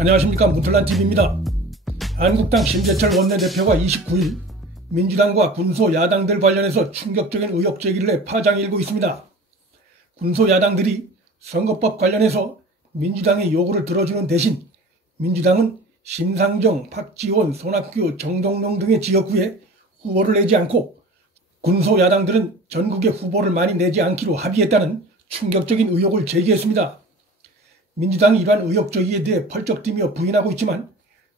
안녕하십니까, 문틀란TV입니다. 한국당 심재철 원내대표가 29일 민주당과 군소야당들 관련해서 충격적인 의혹 제기를 해 파장이 일고 있습니다. 군소야당들이 선거법 관련해서 민주당의 요구를 들어주는 대신 민주당은 심상정, 박지원, 손학규, 정동영 등의 지역구에 후보를 내지 않고 군소야당들은 전국에 후보를 많이 내지 않기로 합의했다는 충격적인 의혹을 제기했습니다. 민주당이 이러한 의혹 제기에 대해 펄쩍 뛰며 부인하고 있지만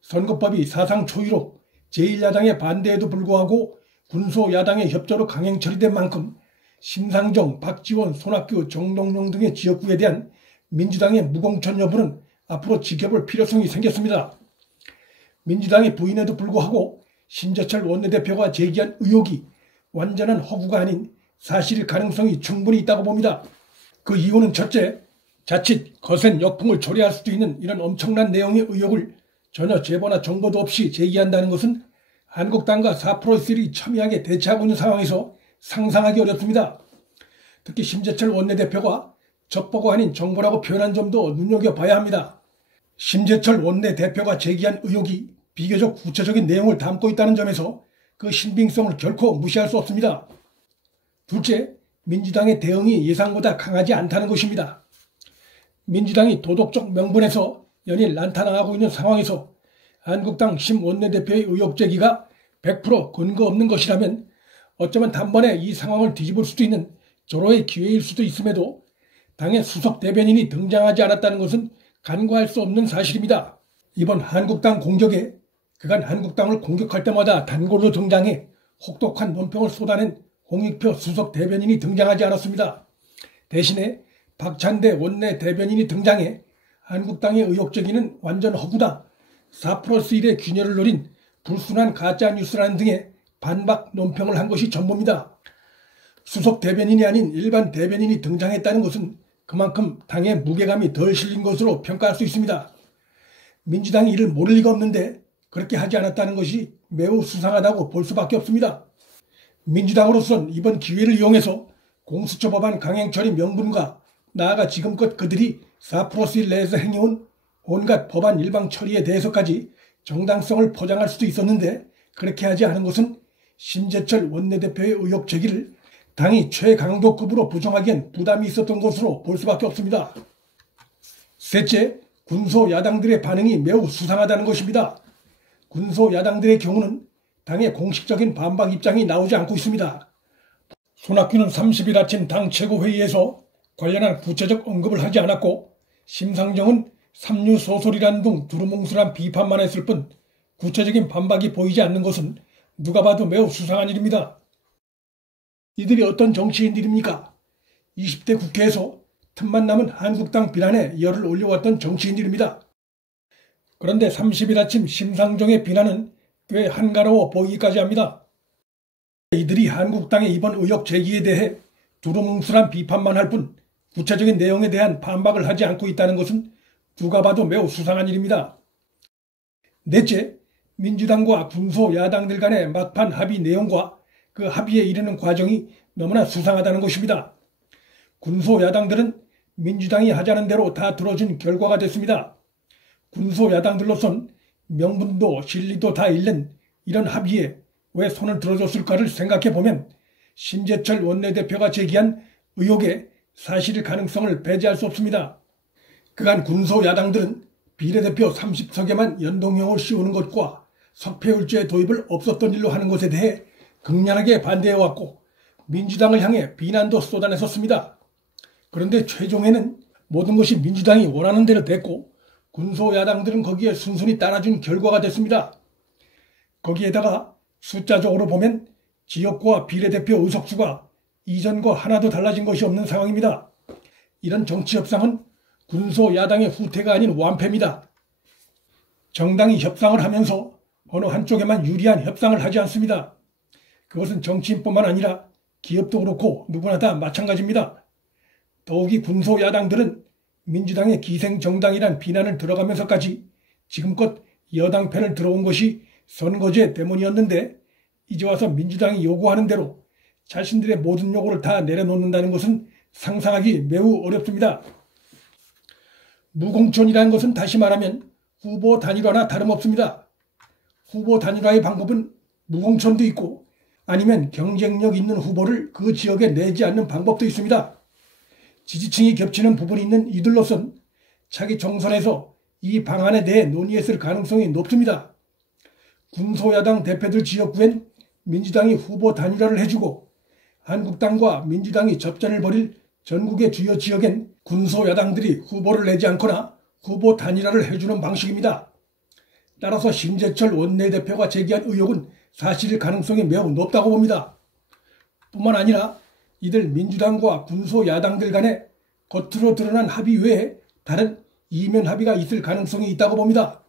선거법이 사상 초유로 제1야당의 반대에도 불구하고 군소야당의 협조로 강행 처리된 만큼 심상정, 박지원, 손학규, 정동영 등의 지역구에 대한 민주당의 무공천 여부는 앞으로 지켜볼 필요성이 생겼습니다. 민주당의 부인에도 불구하고 심재철 원내대표가 제기한 의혹이 완전한 허구가 아닌 사실일 가능성이 충분히 있다고 봅니다. 그 이유는 첫째, 자칫 거센 역풍을 초래할 수도 있는 이런 엄청난 내용의 의혹을 전혀 제보나 정보도 없이 제기한다는 것은 한국당과 4%의 첨예하게 대치하고 있는 상황에서 상상하기 어렵습니다. 특히 심재철 원내대표가 첩보가 아닌 정보라고 표현한 점도 눈여겨봐야 합니다. 심재철 원내대표가 제기한 의혹이 비교적 구체적인 내용을 담고 있다는 점에서 그 신빙성을 결코 무시할 수 없습니다. 둘째, 민주당의 대응이 예상보다 강하지 않다는 것입니다. 민주당이 도덕적 명분에서 연일 난타당하고 있는 상황에서 한국당 심 원내대표의 의혹 제기가 100% 근거 없는 것이라면 어쩌면 단번에 이 상황을 뒤집을 수도 있는 절호의 기회일 수도 있음에도 당의 수석 대변인이 등장하지 않았다는 것은 간과할 수 없는 사실입니다. 이번 한국당 공격에 그간 한국당을 공격할 때마다 단골로 등장해 혹독한 논평을 쏟아낸 홍익표 수석 대변인이 등장하지 않았습니다. 대신에 박찬대 원내 대변인이 등장해 한국당의 의혹 제기는 완전 허구다, 4+1의 균열을 노린 불순한 가짜뉴스라는 등의 반박 논평을 한 것이 전부입니다. 수석 대변인이 아닌 일반 대변인이 등장했다는 것은 그만큼 당의 무게감이 덜 실린 것으로 평가할 수 있습니다. 민주당이 이를 모를 리가 없는데 그렇게 하지 않았다는 것이 매우 수상하다고 볼 수밖에 없습니다. 민주당으로서는 이번 기회를 이용해서 공수처 법안 강행 처리 명분과 나아가 지금껏 그들이 4+1 내에서 행해온 온갖 법안 일방 처리에 대해서까지 정당성을 포장할 수도 있었는데 그렇게 하지 않은 것은 심재철 원내대표의 의혹 제기를 당이 최강도급으로 부정하기엔 부담이 있었던 것으로 볼 수밖에 없습니다. 셋째, 군소야당들의 반응이 매우 수상하다는 것입니다. 군소야당들의 경우는 당의 공식적인 반박 입장이 나오지 않고 있습니다. 손학규는 30일 아침 당 최고회의에서 관련한 구체적 언급을 하지 않았고 심상정은 삼류소설이라는 등 두루뭉술한 비판만 했을 뿐 구체적인 반박이 보이지 않는 것은 누가 봐도 매우 수상한 일입니다. 이들이 어떤 정치인들입니까? 20대 국회에서 틈만 남은 한국당 비난에 열을 올려왔던 정치인들입니다. 그런데 30일 아침 심상정의 비난은 꽤 한가로워 보이기까지 합니다. 이들이 한국당의 이번 의혹 제기에 대해 두루뭉술한 비판만 할 뿐 구체적인 내용에 대한 반박을 하지 않고 있다는 것은 누가 봐도 매우 수상한 일입니다. 넷째, 민주당과 군소야당들 간의 막판 합의 내용과 그 합의에 이르는 과정이 너무나 수상하다는 것입니다. 군소야당들은 민주당이 하자는 대로 다 들어준 결과가 됐습니다. 군소야당들로선 명분도 진리도 다 잃는 이런 합의에 왜 손을 들어줬을까를 생각해보면 심재철 원내대표가 제기한 의혹의 사실일 가능성을 배제할 수 없습니다. 그간 군소야당들은 비례대표 30석에만 연동형을 씌우는 것과 석패율제 도입을 없었던 일로 하는 것에 대해 극렬하게 반대해왔고 민주당을 향해 비난도 쏟아냈었습니다. 그런데 최종에는 모든 것이 민주당이 원하는 대로 됐고 군소야당들은 거기에 순순히 따라준 결과가 됐습니다. 거기에다가 숫자적으로 보면 지역구와 비례대표 의석수가 이전과 하나도 달라진 것이 없는 상황입니다. 이런 정치 협상은 군소야당의 후퇴가 아닌 완패입니다. 정당이 협상을 하면서 어느 한쪽에만 유리한 협상을 하지 않습니다. 그것은 정치인뿐만 아니라 기업도 그렇고 누구나 다 마찬가지입니다. 더욱이 군소야당들은 민주당의 기생정당이란 비난을 들어가면서까지 지금껏 여당 편을 들어온 것이 선거제 때문이었는데 이제 와서 민주당이 요구하는 대로 자신들의 모든 요구를 다 내려놓는다는 것은 상상하기 매우 어렵습니다. 무공천이라는 것은 다시 말하면 후보 단일화나 다름없습니다. 후보 단일화의 방법은 무공천도 있고 아니면 경쟁력 있는 후보를 그 지역에 내지 않는 방법도 있습니다. 지지층이 겹치는 부분이 있는 이들로선 차기 총선에서 이 방안에 대해 논의했을 가능성이 높습니다. 군소야당 대표들 지역구엔 민주당이 후보 단일화를 해주고 한국당과 민주당이 접전을 벌일 전국의 주요 지역엔 군소야당들이 후보를 내지 않거나 후보 단일화를 해주는 방식입니다. 따라서 심재철 원내대표가 제기한 의혹은 사실일 가능성이 매우 높다고 봅니다. 뿐만 아니라 이들 민주당과 군소야당들 간에 겉으로 드러난 합의 외에 다른 이면 합의가 있을 가능성이 있다고 봅니다.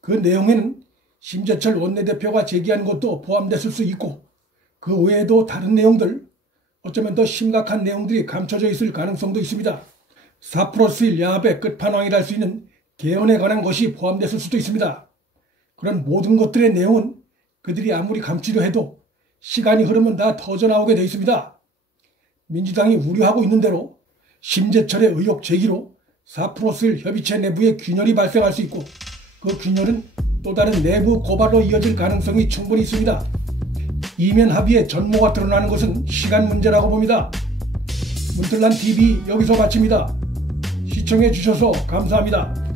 그 내용에는 심재철 원내대표가 제기한 것도 포함됐을 수 있고 그 외에도 다른 내용들, 어쩌면 더 심각한 내용들이 감춰져 있을 가능성도 있습니다. 4+1 야합의 끝판왕이라 할 수 있는 개헌에 관한 것이 포함됐을 수도 있습니다. 그런 모든 것들의 내용은 그들이 아무리 감추려 해도 시간이 흐르면 다 터져나오게 되어 있습니다. 민주당이 우려하고 있는 대로 심재철의 의혹 제기로 4+1 협의체 내부에 균열이 발생할 수 있고 그 균열은 또 다른 내부 고발로 이어질 가능성이 충분히 있습니다. 이면 합의의 전모가 드러나는 것은 시간 문제라고 봅니다. 문틀란TV 여기서 마칩니다. 시청해 주셔서 감사합니다.